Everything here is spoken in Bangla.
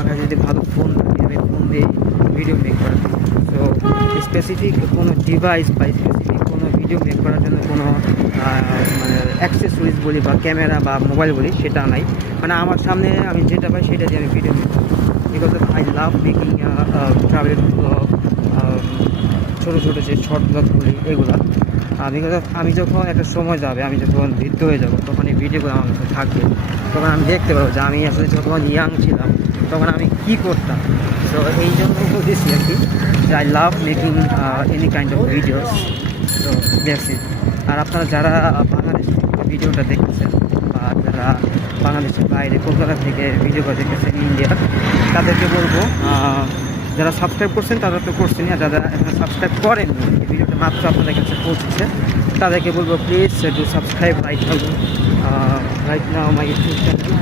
আমার কাছে যদি ভালো ফোন থাকে আমি ফোন দিয়ে ভিডিও মেক করা। তো স্পেসিফিক কোনো ডিভাইস বা স্পেসিফিক কোনো ভিডিও মেক করার জন্য কোনো মানে অ্যাক্সেসরিজ বলি বা ক্যামেরা বা মোবাইল বলি সেটা নাই। মানে আমার সামনে আমি যেটা পাই সেটা দিয়ে আমি ভিডিও মেক করি। Because I love making travel blog, ছোটো ছোটো যে শর্ট ব্লগ বলি এগুলো। বিকজ আমি যখন একটা সময় যাবে, আমি যখন বৃদ্ধ হয়ে যাবো, তখন এই ভিডিওগুলো আমার কাছে থাকবে। তখন আমি দেখতে পাবো যে আমি আসলে যখন ইয়াং ছিলাম তখন আমি কী করতাম। তো এই জন্য বলতেছি আর কি যে I love making any kind of videos. তো দ্যাটস ইট। আর আপনারা যারা বাংলাদেশ থেকে ভিডিওটা দেখতেছেন বা যারা বাংলাদেশের বাইরে কলকাতা থেকে ভিডিওটা দেখতেছেন ইন্ডিয়ার, তাদেরকে বলবো যারা সাবস্ক্রাইব করছেন তারা তো করছেনই, আর যারা এখন সাবস্ক্রাইব করেননি, এই ভিডিওটা মাত্র আপনাদের কাছে পৌঁছেছে, তাদেরকে বলবো please do subscribe right now my YouTube channel.